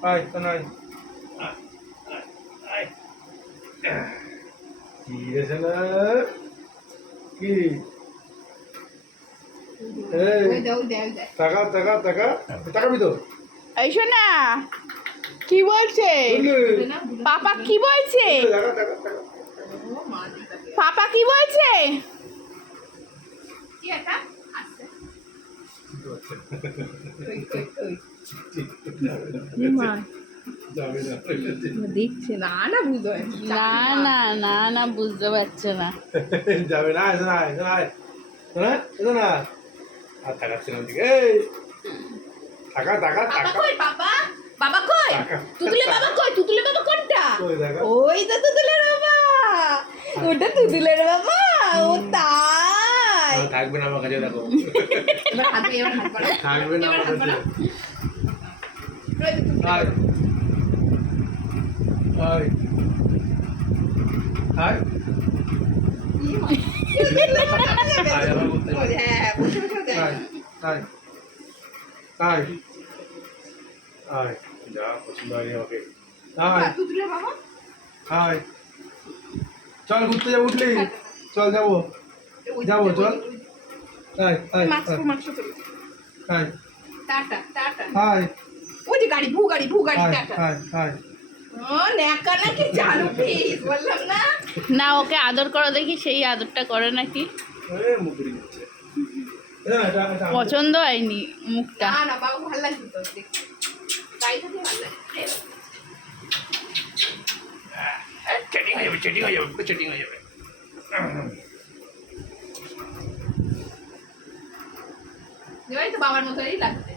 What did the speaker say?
আয় শোনাই কি রে শোনা কি টাকা টাকা টাকা টাকাবি তো এই শোনা কি বলছে পাপা কি বলছে টাকা টাকা টাকা পাপা কি বলছে যাবে না দেখছে না না বুঝতে না না না না বুঝতে পারছে না যাবে না শোনা শোনা শোনা শোনা আর টাকাচ্ছিলাম দিকে এই টাকা টাকা টাকা বাবা বাবা কই তুতুলে বাবা কই তুতুলে বাবা কোনটা ওই দেখা ওই তো তুতুলের বাবা ওটা তুতুলের বাবা ও তাই থাকবে না আমার কাছে দেখো থাকবে না আমার কাছে high hi hi hi hi high যা পছন্দ হয়নি আমাকে হাই হাই চল ঘুরতে যাবো উঠলি চল যাবো যাবো চল hi hi hi tata tata hi ওই যে গাড়ি ভু গাড়ি হাই টাটা হাই হাই ও নেকা নাকি চালু প্লিজ বললাম না না ওকে আদর করো দেখি সেই আদরটা করে নাকি এ মুকুরি দিচ্ছে এটা এটা পছন্দ হয়নি মুখটা না না বাবা ভালো লাগছে তো দেখতে গাড়িটাতে ভালো লাগছে চেটিং হয়ে যাবে চেটিং হয়ে যাবে পুরো চেটিং হয়ে যাবে এবারে তো বাবার মতোই লাগছে